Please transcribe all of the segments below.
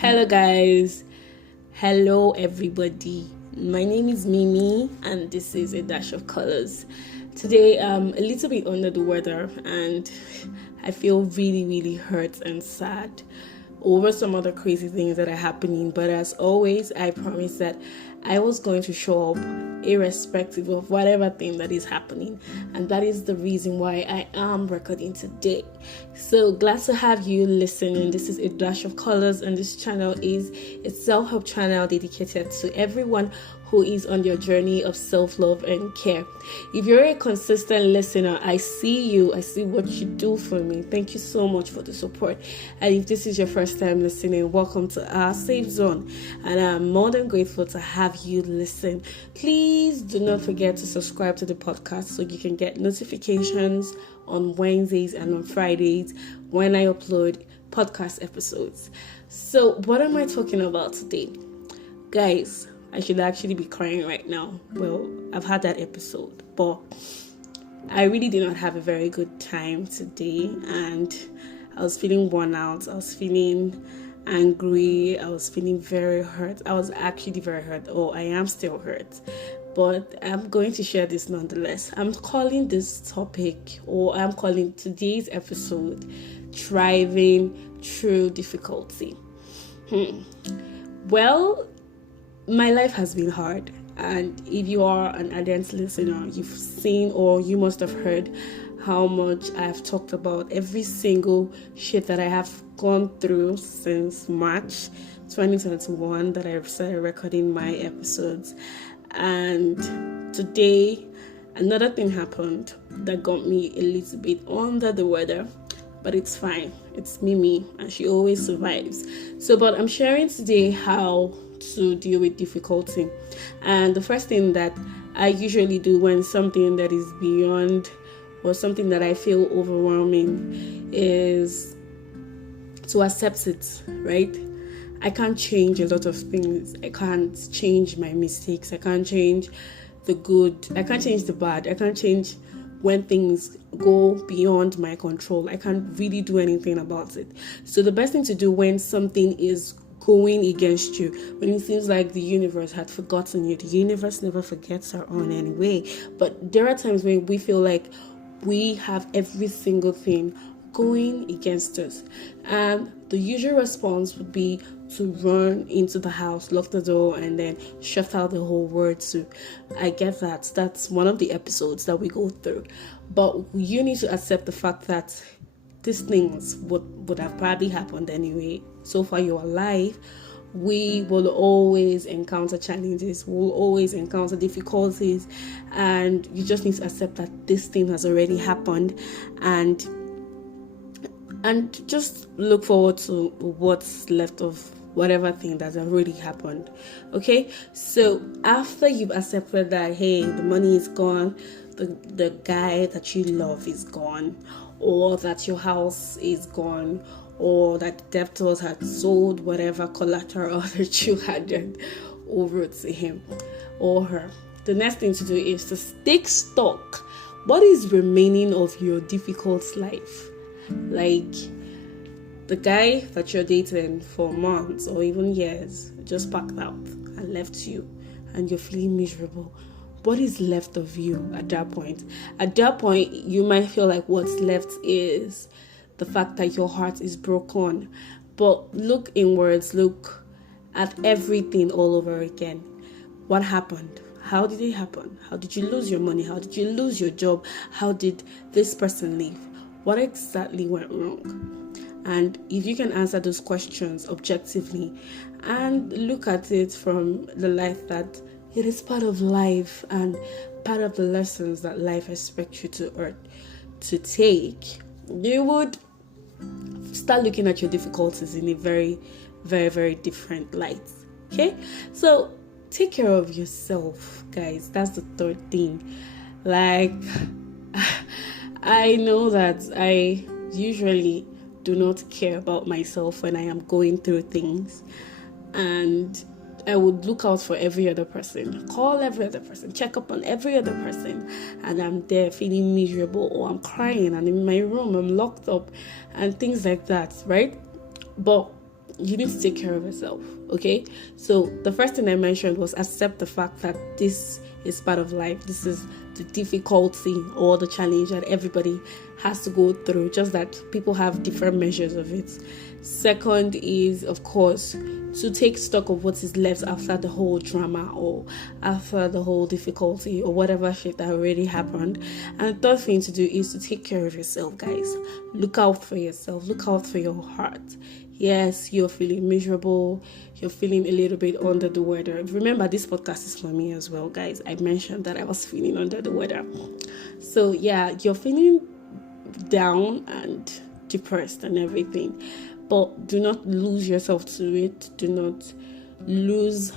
Hello guys, hello everybody. My name is Mimi and this is A Dash of Colors. Today I'm a little bit under the weather and I feel really hurt and sad over some other crazy things that are happening, but as always I promise that I was going to show up irrespective of whatever thing that is happening, and that is the reason why I am recording today. So glad to have you listening. This is A Dash of Colors, and this channel is a self-help channel dedicated to everyone who is on your journey of self-love and care. If you're a consistent listener, I see you. I see what you do for me. Thank you so much for the support. And if this is your first time listening, welcome to our safe zone. And I'm more than grateful to have you listen. Please do not forget to subscribe to the podcast so you can get notifications on Wednesdays and on Fridays when I upload podcast episodes. So what am I talking about today? Guys, I should actually be crying right now. Well, I've had that episode, but I really did not have a very good time today, and I was feeling worn out. I was feeling angry. I was feeling very hurt. I was actually very hurt. Oh, I am still hurt, but I'm going to share this nonetheless. I'm calling this topic, or I'm calling today's episode, Thriving Through Difficulty. Well, my life has been hard, and if you are an ardent listener, you've seen or you must have heard how much I've talked about every single shit that I have gone through since March 2021 that I've started recording my episodes. And today, another thing happened that got me a little bit under the weather, but it's fine. It's Mimi, and she always survives. But I'm sharing today how to deal with difficulty. And the first thing that I usually do when something that is beyond or something that I feel overwhelming is to accept it, right? I can't change a lot of things. I can't change my mistakes. I can't change the good. I can't change the bad. I can't change when things go beyond my control. I can't really do anything about it. So the best thing to do when something is going against you, when it seems like the universe had forgotten you, the universe never forgets our own anyway, but there are times when we feel like we have every single thing going against us, and the usual response would be to run into the house, lock the door, and then shut out the whole world. So I get that. That's one of the episodes that we go through, but you need to accept the fact that these things would have probably happened anyway. So far you're alive. We will always encounter challenges. We'll always encounter difficulties, and you just need to accept that this thing has already happened, and just look forward to what's left of whatever thing that's already happened. Okay, so after you've accepted that, hey, the money is gone, the guy that you love is gone, or that your house is gone, or that debtors had sold whatever collateral that you had over to him or her, the next thing to do is to take stock. What is remaining of your difficult life? Like the guy that you're dating for months or even years just packed out and left you, and you're feeling miserable. What is left of you at that point? At that point, you might feel like what's left is the fact that your heart is broken. But look inwards, look at everything all over again. What happened? How did it happen? How did you lose your money? How did you lose your job? How did this person leave? What exactly went wrong? And if you can answer those questions objectively and look at it from the light that it is part of life and part of the lessons that life expects you to take, you would start looking at your difficulties in a very different light. Okay, so take care of yourself, guys. That's the third thing. Like, I know that I usually do not care about myself when I am going through things, and I would look out for every other person, call every other person, check up on every other person, and I'm there feeling miserable, or I'm crying, and in my room I'm locked up, and things like that, right? But you need to take care of yourself, okay? So the first thing I mentioned was accept the fact that this is part of life. This is the difficulty or the challenge that everybody has to go through, just that people have different measures of it. Second is, of course, to take stock of what is left after the whole drama or after the whole difficulty or whatever shit that already happened. And the third thing to do is to take care of yourself, guys. Look out for yourself. Look out for your heart. Yes, you're feeling miserable. You're feeling a little bit under the weather. Remember, this podcast is for me as well, guys. I mentioned that I was feeling under the weather. So yeah, you're feeling down and depressed and everything. But do not lose yourself to it. Do not lose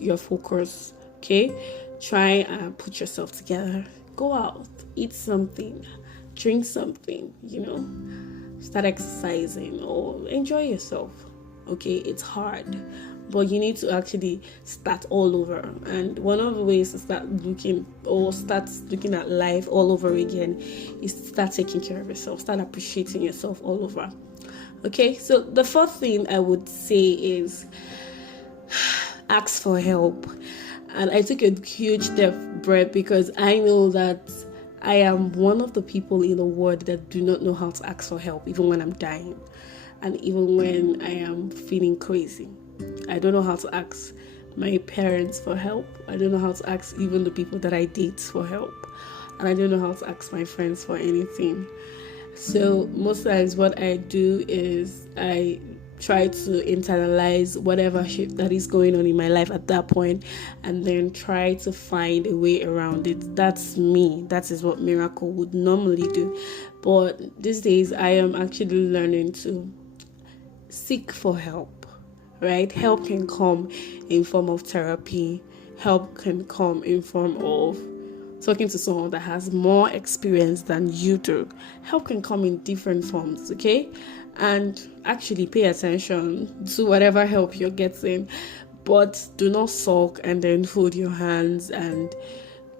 your focus. Okay? Try and put yourself together. Go out, eat something, drink something, start exercising or enjoy yourself. Okay, it's hard, but you need to actually start all over. And one of the ways to start looking at life all over again is to start taking care of yourself, start appreciating yourself all over. Okay, so the fourth thing I would say is ask for help. And I took a huge deep breath because I know that I am one of the people in the world that do not know how to ask for help, even when I'm dying and even when I am feeling crazy. I don't know how to ask my parents for help. I don't know how to ask even the people that I date for help. And I don't know how to ask my friends for anything. So most times what I do is I try to internalize whatever shit that is going on in my life at that point and then try to find a way around it. That's me. That is what Miracle would normally do. But these days I am actually learning to seek for help, right? Help can come in form of therapy. Help can come in form of talking to someone that has more experience than you do. Help can come in different forms, okay? And actually pay attention to whatever help you're getting, but do not sulk and then fold your hands and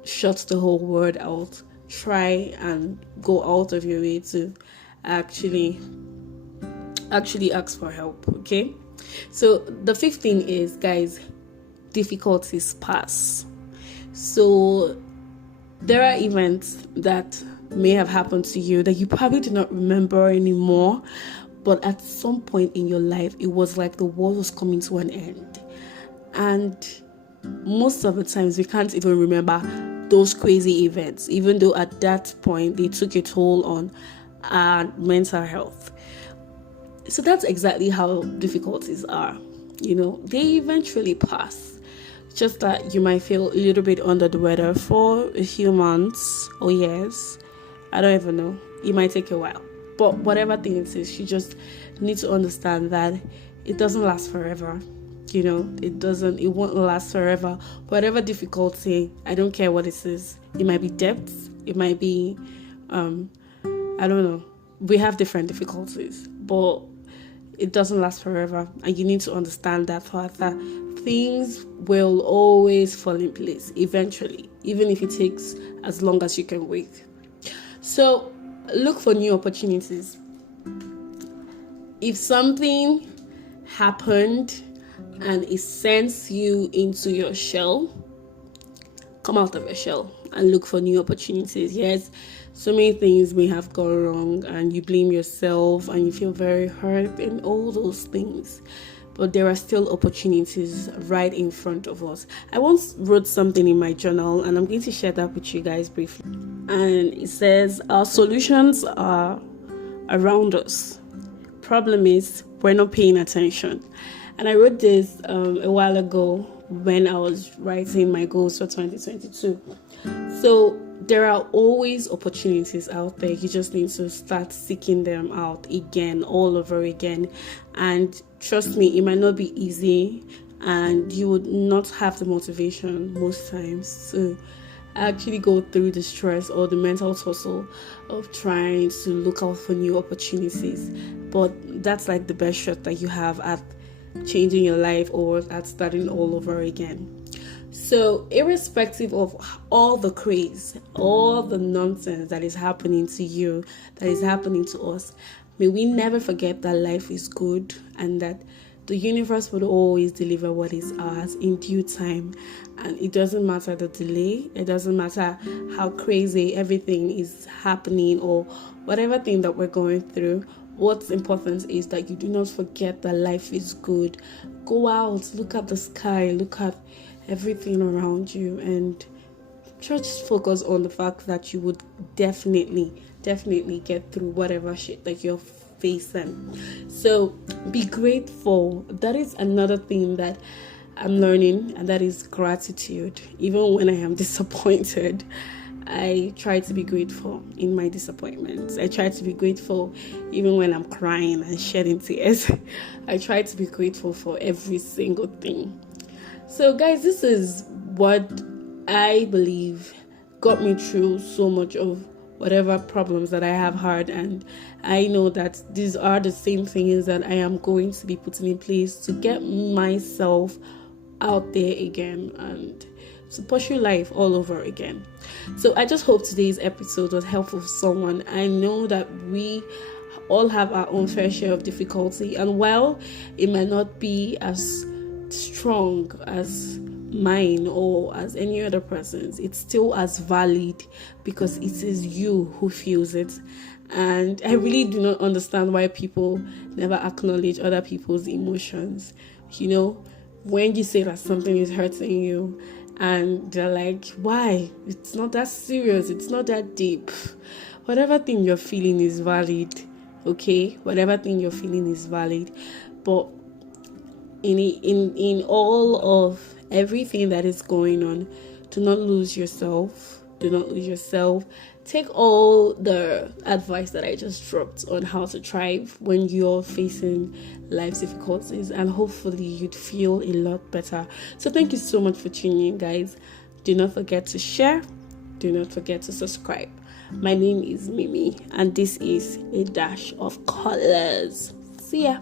shut the whole world out. Try and go out of your way to actually ask for help, okay? So the fifth thing is, guys, difficulties pass. So there are events that may have happened to you that you probably do not remember anymore, but at some point in your life, it was like the world was coming to an end. And most of the times, we can't even remember those crazy events, even though at that point, they took a toll on our mental health. So that's exactly how difficulties are. They eventually pass. Just that you might feel a little bit under the weather for a few months or years. I don't even know. It might take a while. But whatever thing it is, you just need to understand that it doesn't last forever. It won't last forever. Whatever difficulty, I don't care what it is. It might be debt. It might be, I don't know. We have different difficulties, but it doesn't last forever. And you need to understand that things will always fall in place eventually, even if it takes as long as you can wait. So look for new opportunities. If something happened and it sends you into your shell, come out of your shell and look for new opportunities. Yes, so many things may have gone wrong and you blame yourself and you feel very hurt and all those things. But there are still opportunities right in front of us. I once wrote something in my journal and I'm going to share that with you guys briefly. And it says, our solutions are around us. Problem is, we're not paying attention. And I wrote this a while ago when I was writing my goals for 2022. So there are always opportunities out there. You just need to start seeking them out again, all over again. And trust me, it might not be easy and you would not have the motivation most times to actually go through the stress or the mental tussle of trying to look out for new opportunities. But that's like the best shot that you have at changing your life or at starting all over again. So irrespective of all the craze, all the nonsense that is happening to you, that is happening to us, May we never forget that life is good and that the universe will always deliver what is ours in due time. And it doesn't matter the delay. It doesn't matter how crazy everything is happening or whatever thing that we're going through. What's important is that you do not forget that life is good. Go out, look at the sky, look at everything around you, and just focus on the fact that you would definitely get through whatever shit that you're facing. So be grateful. That is another thing that I'm learning, and that is gratitude. Even when I am disappointed, I try to be grateful in my disappointments. I try to be grateful even when I'm crying and shedding tears. I try to be grateful for every single thing. So guys, this is what I believe got me through so much of whatever problems that I have had, and I know that these are the same things that I am going to be putting in place to get myself out there again and to pursue life all over again. So I just hope today's episode was helpful for someone. I know that we all have our own fair share of difficulty, and while it might not be as strong as mine or as any other person's, it's still as valid because it is you who feels it. And I really do not understand why people never acknowledge other people's emotions. When you say that something is hurting you and they're like, why? It's not that serious, it's not that deep. Whatever thing you're feeling is valid, okay? Whatever thing you're feeling is valid. But in all of everything that is going on, do not lose yourself. Take all the advice that I just dropped on how to thrive when you're facing life's difficulties, and hopefully you'd feel a lot better. So thank you so much for tuning in, guys. Do not forget to share. Do not forget to subscribe. My name is Mimi, and this is A Dash of Colors. See ya.